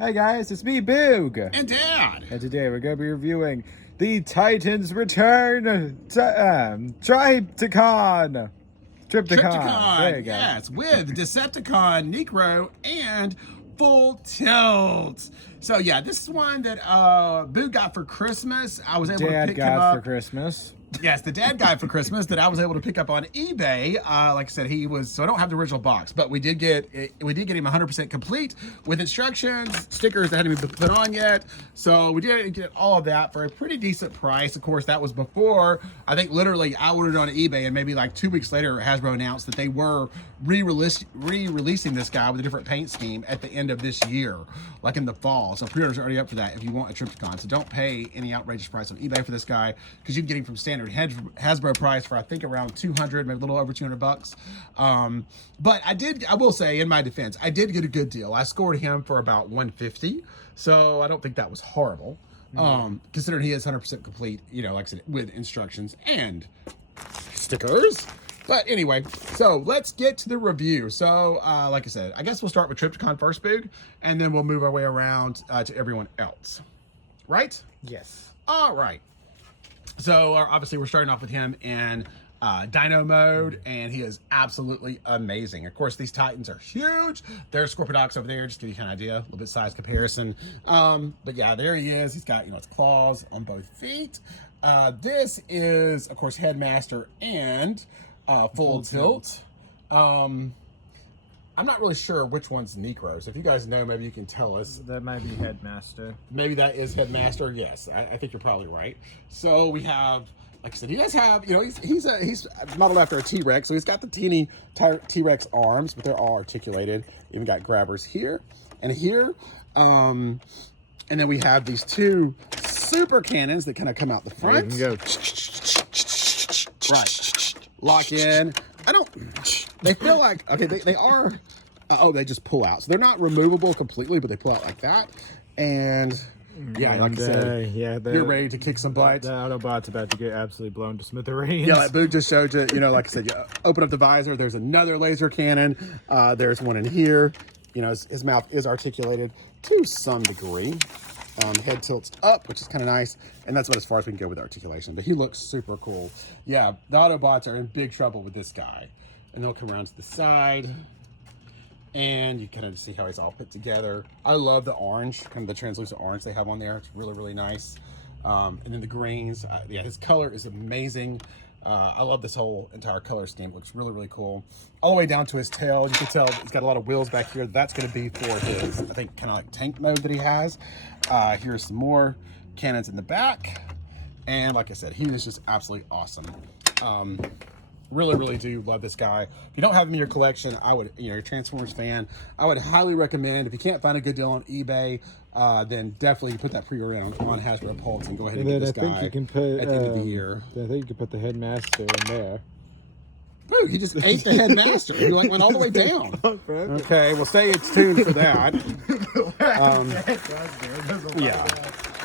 Hi guys, it's me, Boog. And Dad. And today we're going to be reviewing the Titans Return Trypticon. Trypticon, There you go. yes, with Decepticon, Necro, and Full Tilt. So yeah, this is one that Boog got for Christmas. I was able to pick him up for Christmas. Yes, the dad guy for Christmas that I was able to pick up on eBay. Like I said, so I don't have the original box, but we did get him 100% complete with instructions, stickers that hadn't been put on yet. So we did get all of that for a pretty decent price. Of course, that was before, I think literally I ordered on eBay, and maybe like 2 weeks later, Hasbro announced that they were re-releasing this guy with a different paint scheme at the end of this year, like in the fall. So pre-orders are already up for that if you want a Trypticon. So don't pay any outrageous price on eBay for this guy, because you can get him from standard Hasbro price for I think around 200, maybe a little over 200 bucks. But I will say in my defense, I did get a good deal. I scored him for about 150, so I don't think that was horrible. Considering he is 100% complete, you know, like I said, with instructions and stickers. But anyway, so let's get to the review. So, like I said, I guess we'll start with Trypticon first, Boog, and then we'll move our way around to everyone else. Right? Yes. All right. So, obviously, we're starting off with him in Dino mode, and he is absolutely amazing. Of course, these Titans are huge. There's Scorpidox over there, just to give you kind of idea, a little bit size comparison. But yeah, there he is. He's got, his claws on both feet. This is, of course, Headmaster and Full Tilt. I'm not really sure which one's Necro, so if you guys know, maybe you can tell us. That might be Headmaster. Maybe that is Headmaster. Yes, I think you're probably right. So we have, like I said, he does have, he's modeled after a T-Rex, so he's got the teeny T-Rex arms, but they're all articulated. Even got grabbers here and here. And then we have these two super cannons that kind of come out the front. You can go. Right. Lock in. They feel like, okay, they are, they just pull out. So they're not removable completely, but they pull out like that. And yeah, like I said, you're ready to kick some butt. The Autobot's about to get absolutely blown to smithereens. Yeah, like Boog just showed you, like I said, you open up the visor, there's another laser cannon. There's one in here. His mouth is articulated to some degree. Head tilts up, which is kind of nice, and that's about as far as we can go with articulation, but he looks super cool. Yeah, the Autobots are in big trouble with this guy, and they'll come around to the side, and you kind of see how he's all put together. I love the orange, kind of the translucent orange they have on there. It's really, really nice. And then the greens, yeah, his color is amazing. I love this whole entire color scheme. It looks really, really cool. All the way down to his tail. You can tell he's got a lot of wheels back here. That's going to be for his, I think, kind of like tank mode that he has. Here's some more cannons in the back. And like I said, he is just absolutely awesome. Really, really do love this guy. If you don't have him in your collection, I would, you're a Transformers fan, I would highly recommend, if you can't find a good deal on eBay, then definitely put that pre-order on Hasbro Pulse and go ahead and get this guy at the end of the year. I think you can put the Headmaster in there. Ooh, he just ate the Headmaster. He went all the way down. Okay, well, stay tuned for that. Yeah.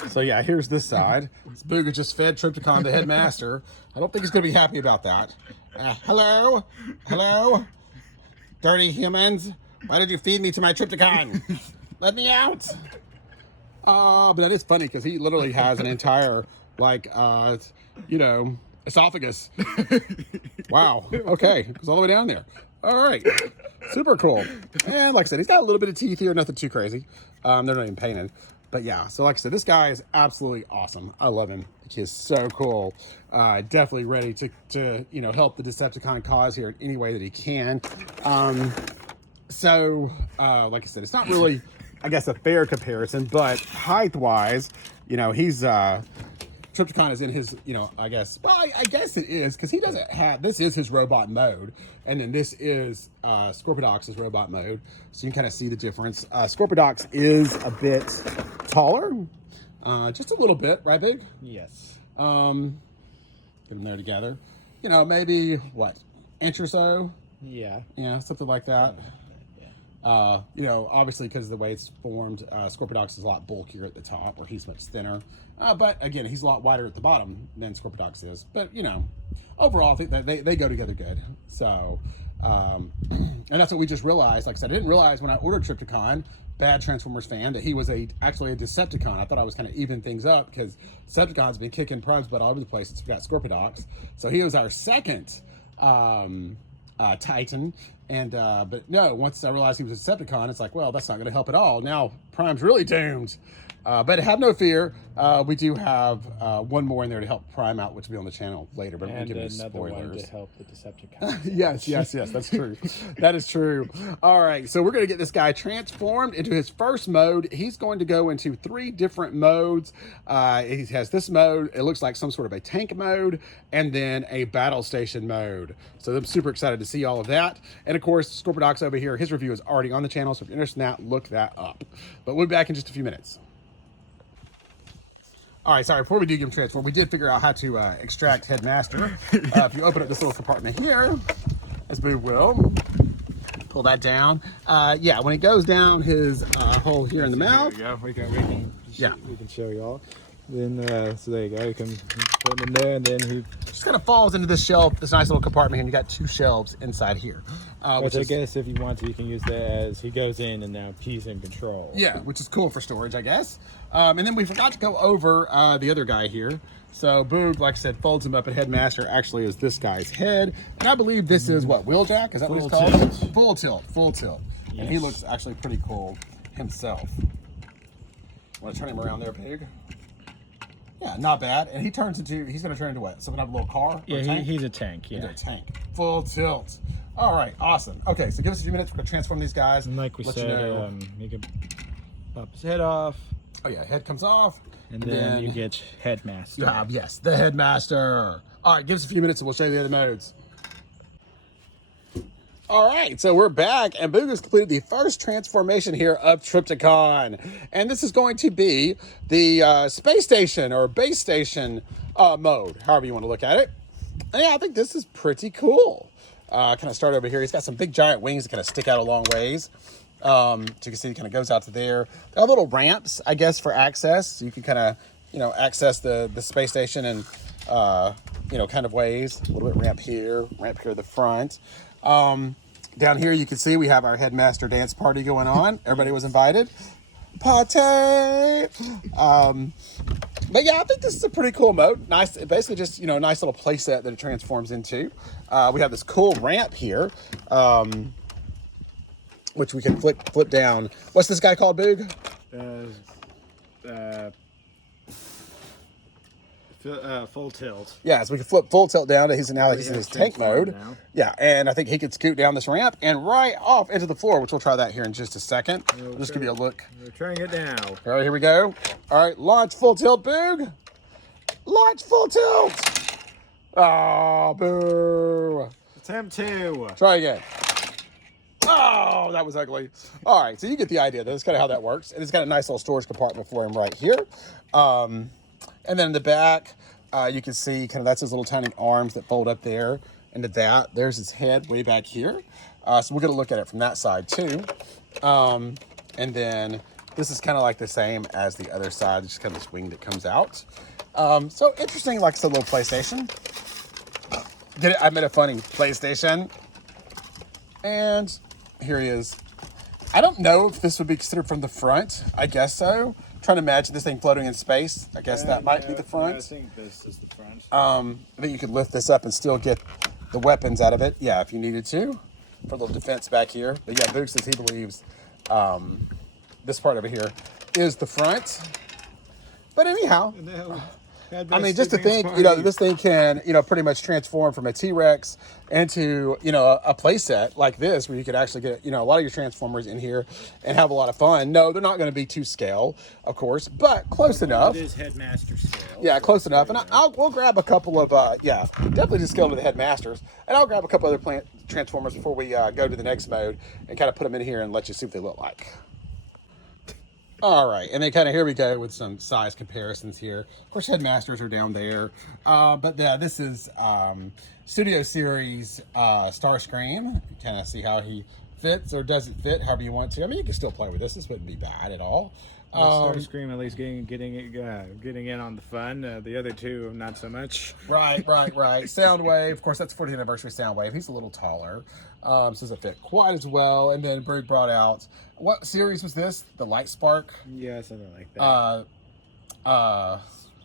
So yeah, here's this side. Boog just fed Trypticon the Headmaster. I don't think he's going to be happy about that. Hello, dirty humans. Why did you feed me to my Trypticon? Let me out. But that is funny because he literally has an entire, esophagus. Wow. Okay. It goes all the way down there. All right. Super cool. And like I said, he's got a little bit of teeth here, nothing too crazy. They're not even painted. But yeah, so like I said, this guy is absolutely awesome. I love him. He is so cool. Definitely ready to help the Decepticon cause here in any way that he can. Like I said, it's not really, I guess, a fair comparison, but height-wise, he's Trypticon is in his, I guess it is, because he doesn't have, this is his robot mode, and then this is Scorpidox's robot mode, so you can kind of see the difference. Scorpidox is a bit taller, just a little bit, right, Big? Yes. Get them there together. Maybe, what, inch or so? Yeah. Yeah, something like that. Obviously because of the way it's formed, Scorpidox is a lot bulkier at the top, where he's much thinner. But again, he's a lot wider at the bottom than Scorpidox is. But, overall, I think that they go together good. So, And that's what we just realized. Like I said, I didn't realize when I ordered Trypticon, bad Transformers fan, that he was actually a Decepticon. I thought I was kind of even things up because Decepticon's been kicking Prime's butt all over the place since we got Scorpidox. So he was our second Titan. And but no, once I realized he was a Decepticon, it's like, well, that's not going to help at all. Now Prime's really doomed. But have no fear, we do have one more in there to help Prime out, which will be on the channel later. But I'm giving you spoilers. One to help the Decepticons. yes, that's true. That is true. All right, so we're going to get this guy transformed into his first mode. He's going to go into 3 different modes. He has this mode. It looks like some sort of a tank mode, and then a battle station mode. So I'm super excited to see all of that. And of course, Scorpidox over here, his review is already on the channel. So if you're interested in that, look that up. But we'll be back in just a few minutes. All right, sorry, before we do get him transformed, we did figure out how to extract Headmaster. If you open up this little compartment here, as we will, pull that down. Yeah, when it goes down his hole here in the mouth. There we go. We can show y'all. Then, so there you go. You can put him in there, and then he Just kind of falls into this shelf, this nice little compartment here, and you got 2 shelves inside here. which I guess if you want to, you can use that as he goes in and now he's in control. Yeah, which is cool for storage, I guess. And then we forgot to go over the other guy here. So Boog, like I said, folds him up, and Headmaster actually is this guy's head. And I believe this is what, Wheeljack? Is that what it's called? Full tilt. Yes. And he looks actually pretty cool himself. Want to turn him around there, Pig? Yeah, not bad. And he turns into, he's going to turn into what? Some kind of a little car? Yeah, he's a tank. Yeah. He's a tank. Full tilt. All right, awesome. Okay, so give us a few minutes. We're going to transform these guys. And like we said, you can pop his head off. Oh, yeah, head comes off. And then you get Headmaster. Yes, the Headmaster. All right, give us a few minutes and we'll show you the other modes. All right, so we're back, and Boog has completed the first transformation here of Trypticon. And this is going to be the space station or base station mode, however you want to look at it. And yeah, I think this is pretty cool. Kind of start over here. He's got some big giant wings that kind of stick out a long ways. So you can see it kind of goes out to there. There are little ramps, I guess, for access. So you can kind of, access the space station in, kind of ways. A little bit ramp here at the front. Down here, you can see we have our Headmaster dance party going on. Everybody was invited. Party! But yeah, I think this is a pretty cool mode. Nice, basically just, nice little play set that it transforms into. We have this cool ramp here, which we can flip down. What's this guy called, Boog? Full tilt. Yeah, so we can flip full tilt down. He's in his tank mode. Now. Yeah, and I think he can scoot down this ramp and right off into the floor, which we'll try that here in just a second. We'll just give you a look. We're trying it now. All right, here we go. All right, launch full tilt, Boog. Launch full tilt. Oh, boo. Attempt 2. Try again. Oh, that was ugly. All right, so you get the idea. That's kind of how that works. And it's got a nice little storage compartment for him right here. And then in the back, you can see kind of that's his little tiny arms that fold up there into that. There's his head way back here. So we're going to look at it from that side too. And then this is kind of like the same as the other side. It's just kind of this wing that comes out. So interesting, like it's a little PlayStation. Get it? I made a funny PlayStation. And here he is. I don't know if this would be considered from the front. I guess so. Trying to imagine this thing floating in space. I guess that might be the front. I think this is the front. I think you could lift this up and still get the weapons out of it. Yeah, if you needed to. For a little defense back here. But yeah, Boog says he believes this part over here is the front. But anyhow, I mean, just to think, this thing can, pretty much transform from a T-Rex into, a playset like this, where you could actually get, a lot of your Transformers in here and have a lot of fun. No, they're not going to be to scale, of course, but close enough. It is Headmaster scale. Yeah, close enough. And we'll grab a couple of, definitely just scale to the Headmasters. And I'll grab a couple other Transformers before we go to the next mode and kind of put them in here and let you see what they look like. All right, and then kind of here we go with some size comparisons here. Of course, Headmasters are down there. But yeah, this is Studio Series Starscream. You kind of see how he fits or doesn't fit, however you want to. I mean, you can still play with this. This wouldn't be bad at all. Starscream at least getting in on the fun. The other two, not so much. Right. Soundwave, of course, that's 40th anniversary Soundwave. He's a little taller, so doesn't fit quite as well. And then Brugg brought out, what series was this? The Light Spark? Yeah, something like that.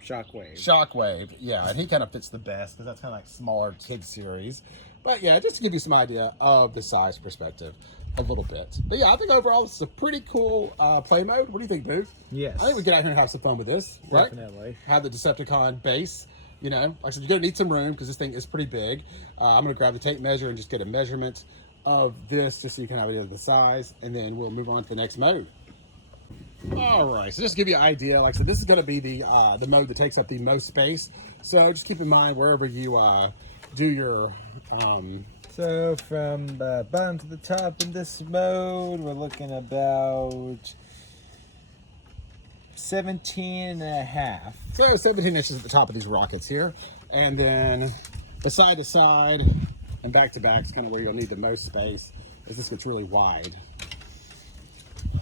Shockwave. Shockwave, yeah, and he kind of fits the best because that's kind of like smaller kid series. But yeah, just to give you some idea of the size perspective a little bit. But yeah, I think overall this is a pretty cool play mode. What do you think, Boo? Yes. I think we get out here and have some fun with this, right? Definitely. Have the Decepticon base. You know, like I said, you're gonna need some room because this thing is pretty big. I'm gonna grab the tape measure and just get a measurement of this just so you can have an idea of the size, and then we'll move on to the next mode. All right, so just to give you an idea, like I said, this is going to be the mode that takes up the most space. So just keep in mind wherever you do your... So from the bottom to the top in this mode, we're looking about 17.5. So 17 inches at the top of these rockets here. And then the side to side and back to back is kind of where you'll need the most space, as this gets really wide.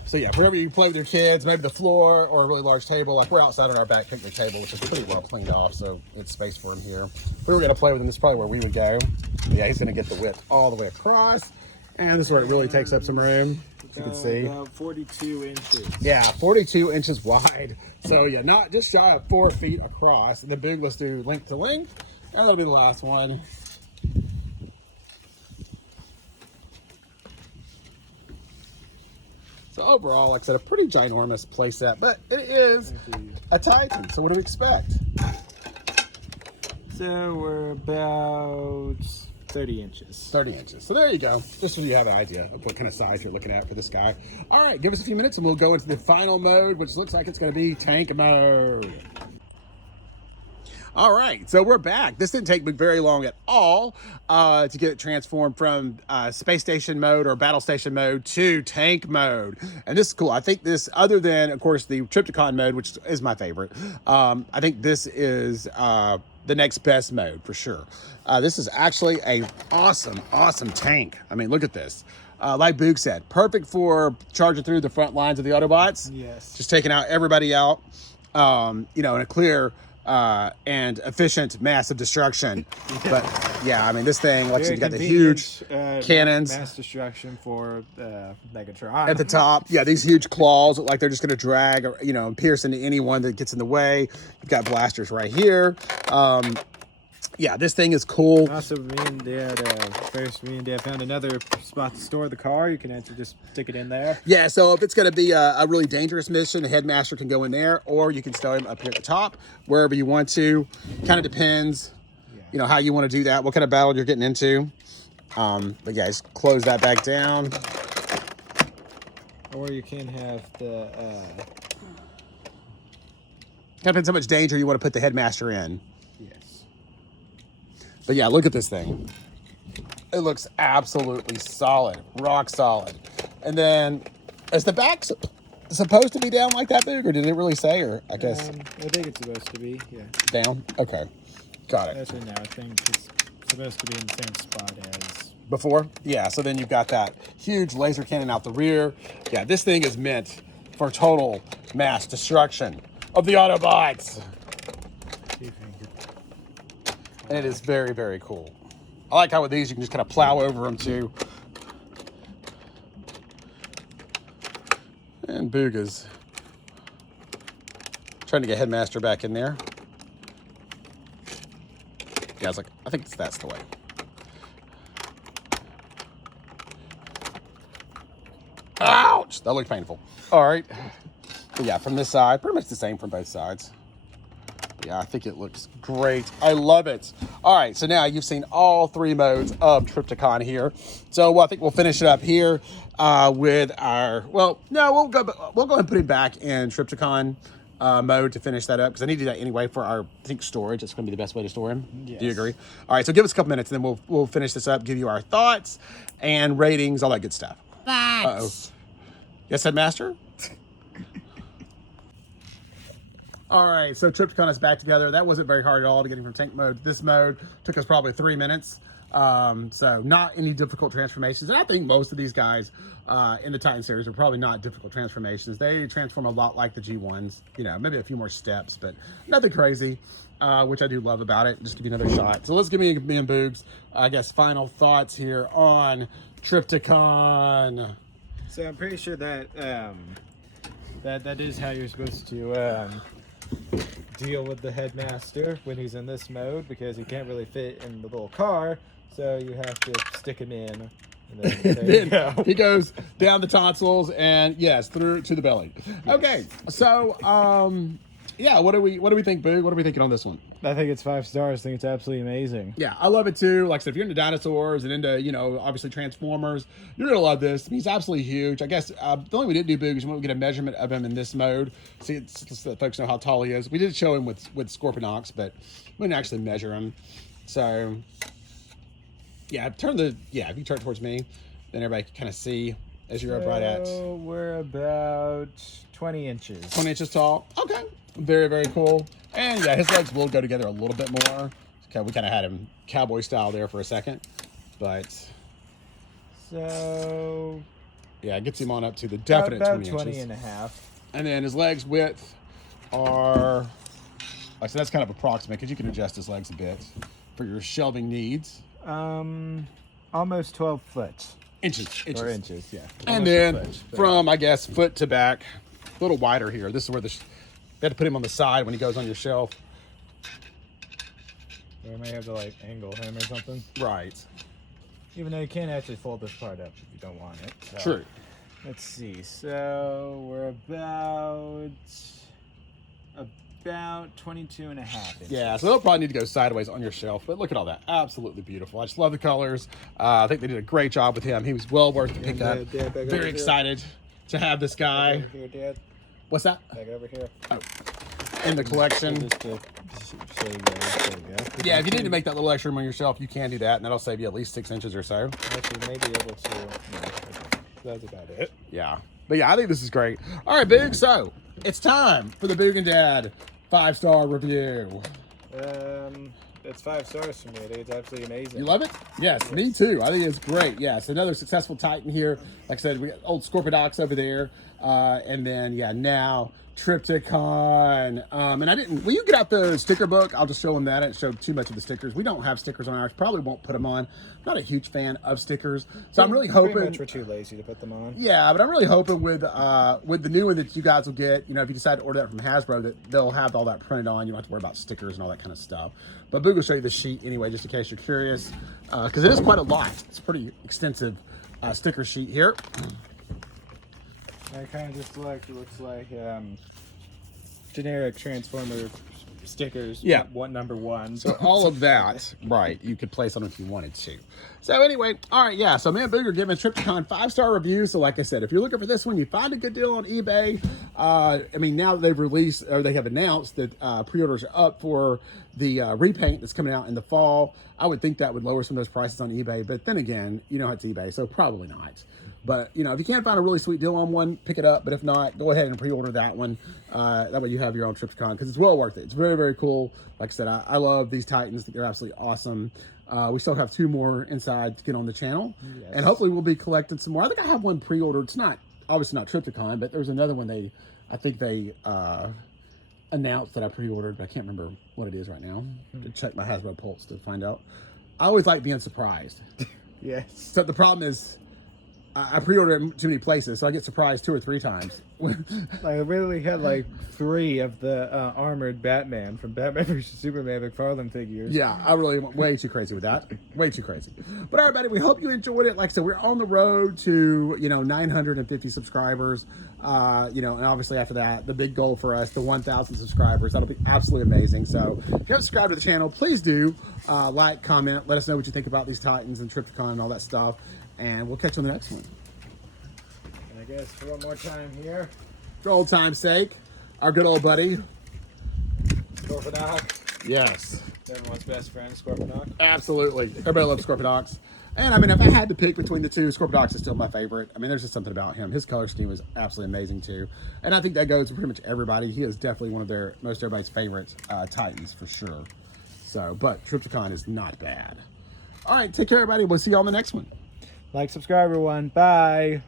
So yeah, wherever you play with your kids, maybe the floor or a really large table, like we're outside on our back picnic table, which is pretty well cleaned off, so it's space for him here. If we were gonna play with him, this is probably where we would go. But yeah, he's gonna get the width all the way across, and this is where it really takes up some room, as you can see. About 42 inches. Yeah, 42 inches wide. So yeah, not just shy of 4 feet across. And the Boog, let's do length to length, and that'll be the last one. So overall, like I said, a pretty ginormous playset, but it is a Titan. So what do we expect? So we're about 30 inches. 30 inches. So there you go. Just so you have an idea of what kind of size you're looking at for this guy. All right, give us a few minutes and we'll go into the final mode, which looks like it's going to be tank mode. All right, so we're back. This didn't take me very long at all to get it transformed from space station mode or battle station mode to tank mode. And this is cool. I think this, other than, of course, the Trypticon mode, which is my favorite, I think this is the next best mode for sure. This is actually a awesome tank. I mean, look at this. Like Boog said, perfect for charging through the front lines of the Autobots. Yes. Just taking out everybody out, you know, in a clear and efficient mass of destruction. But yeah, I mean, this thing, like I said, you got the huge cannons. Mass destruction for Megatron. At the top, yeah, these huge claws look like they're just going to drag, or, you know, and pierce into anyone that gets in the way. You've got blasters right here. Yeah, this thing is cool. Also, me and Dad found another spot to store the car. You can actually just stick it in there. Yeah, so if it's going to be a really dangerous mission, the headmaster can go in there, or you can stow him up here at the top, wherever you want to. Kind of depends, you know, how you want to do that, what kind of battle you're getting into. But yeah, just close that back down. Or you can have the... Depends how much danger you want to put the headmaster in. Yes. But yeah, look at this thing. It looks absolutely solid, rock solid. And then, is the back supposed to be down like that big, or did it really say, or I guess? I think it's supposed to be, yeah. Down? Okay, got it. Actually, no, I think it's supposed to be in the same spot as... Before? Yeah, so then you've got that huge laser cannon out the rear. Yeah, this thing is meant for total mass destruction of the Autobots. And it is very, very cool. I like how with these you can just kind of plow over them too. And Boog is trying to get Headmaster back in there. Yeah, I was like, I think that's the way. Ouch! That looked painful. All right. But yeah, from this side, pretty much the same from both sides. Yeah, I think it looks great. I love it. All right, so now you've seen all three modes of Trypticon here. So I think we'll finish it up here with our, well, no, we'll go ahead and put it back in Trypticon mode to finish that up, because I need to do that anyway for our, I think, storage. That's going to be the best way to store him. Yes. Do you agree? All right, so give us a couple minutes, and then we'll finish this up, give you our thoughts and ratings, all that good stuff. Thanks. Yes, Headmaster? All right, so Trypticon is back together. That wasn't very hard at all to get him from tank mode to this mode. Took us probably 3 minutes. So not any difficult transformations. And I think most of these guys in the Titan series are probably not difficult transformations. They transform a lot like the G1s, you know, maybe a few more steps, but nothing crazy, which I do love about it. Just give you another shot. So let's give me and Boogs, I guess, final thoughts here on Trypticon. So I'm pretty sure that that is how you're supposed to deal with the headmaster when he's in this mode, because he can't really fit in the little car, so you have to stick him in. And then there you go. He goes down the tonsils and yes, through to the belly. Yes. Okay, so yeah, what do we think, Boog? What are we thinking on this one? I think it's 5 stars. I think it's absolutely amazing. Yeah, I love it too. Like I said, if you're into dinosaurs and into, you know, obviously Transformers, you're gonna love this. He's absolutely huge. I guess the only thing we didn't do, Boog, is we won't get a measurement of him in this mode. See, so that folks know how tall he is. We did show him with Scorpionox, but we didn't actually measure him. So yeah, if you turn it towards me, then everybody can kind of see as you're up right at. So we're about 20 inches. 20 inches tall. Okay. Very, very cool. And yeah, his legs will go together a little bit more. Okay, we kind of had him cowboy style there for a second, but so yeah, it gets him on up to the definite about 20 20 inches. and a half. And then his legs width are, like, so that's kind of approximate because you can adjust his legs a bit for your shelving needs. Almost 12 foot. Inches. Or inches, yeah. And then from, I guess, foot to back, a little wider here. This is where they had to put him on the side when he goes on your shelf. Or we may have to like angle him or something. Right. Even though you can't actually fold this part up if you don't want it. So. True. Let's see. So we're about 22 and a half inches. Yeah, so they'll probably need to go sideways on your shelf, but look at all that. Absolutely beautiful. I just love the colors. I think they did a great job with him. He was well worth the pickup. Very excited to have this guy. Back over here, Dad. What's that? Back over here. Oh, in the collection. Just to show you guys. There you go. Yeah, if you need to make that little extra room on your shelf, you can do that, and that'll save you at least 6 inches or so. Actually, may be able to. No, that's about it. Yeah. But yeah, I think this is great. All right, Boog, so it's time for the Boog and Dad 5-star review. It's 5 stars for me. I think it's absolutely amazing. You love it? Yes, me too. I think it's great. Yes, another successful Titan here. Like I said, we got old Scorpionox over there. And then, yeah, now Trypticon. And I didn't, will you get out the sticker book? I'll just show them that. I didn't show too much of the stickers. We don't have stickers on ours. Probably won't put them on. Not a huge fan of stickers. So I'm really hoping. Pretty much we're too lazy to put them on. Yeah, but I'm really hoping with the new one that you guys will get, you know, if you decide to order that from Hasbro, that they'll have all that printed on. You don't have to worry about stickers and all that kind of stuff. But Boog will show you the sheet anyway, just in case you're curious. Because it is quite a lot. It's a pretty extensive sticker sheet here. I kind of just looks like generic Transformer stickers. Yeah. Number one. So all of that, right, you could place on if you wanted to. So anyway, all right, yeah. So me and Boog are giving Trypticon 5-star reviews. So like I said, if you're looking for this one, you find a good deal on eBay. I mean, now that they've released, or they have announced that pre-orders are up for the repaint that's coming out in the fall, I would think that would lower some of those prices on eBay. But then again, you know, it's eBay, so probably not. But, you know, if you can't find a really sweet deal on one, pick it up. But if not, go ahead and pre-order that one. That way you have your own Trypticon, because it's well worth it. It's very, very cool. Like I said, I love these Titans. They're absolutely awesome. We still have 2 more inside to get on the channel. Yes. And hopefully we'll be collecting some more. I think I have one pre-ordered. It's not, obviously not Trypticon, but there's another one I think they announced that I pre-ordered, but I can't remember what it is right now. To check my Hasbro Pulse to find out. I always like being surprised. Yes. So the problem is, I pre-order it too many places, so I get surprised 2 or 3 times. I literally had like 3 of the armored Batman from Batman vs Superman McFarlane figures. Yeah, I really went way too crazy with that. Way too crazy. But all right, buddy, we hope you enjoyed it. Like I said, we're on the road to, you know, 950 subscribers. You know, and obviously after that, the big goal for us, the 1,000 subscribers. That'll be absolutely amazing. So if you haven't subscribed to the channel, please do like, comment, let us know what you think about these Titans and Trypticon and all that stuff. And we'll catch you on the next one. And I guess for one more time here, for old time's sake, our good old buddy Scorpionox. Yes. Everyone's best friend, Scorpionox. Absolutely. Everybody loves Scorpionox. And I mean, if I had to pick between the 2, Scorpionox is still my favorite. I mean, there's just something about him. His color scheme is absolutely amazing too. And I think that goes for pretty much everybody. He is definitely one of most everybody's favorite Titans for sure. So, but Trypticon is not bad. All right, take care, everybody. We'll see you on the next one. Like, subscribe, everyone. Bye.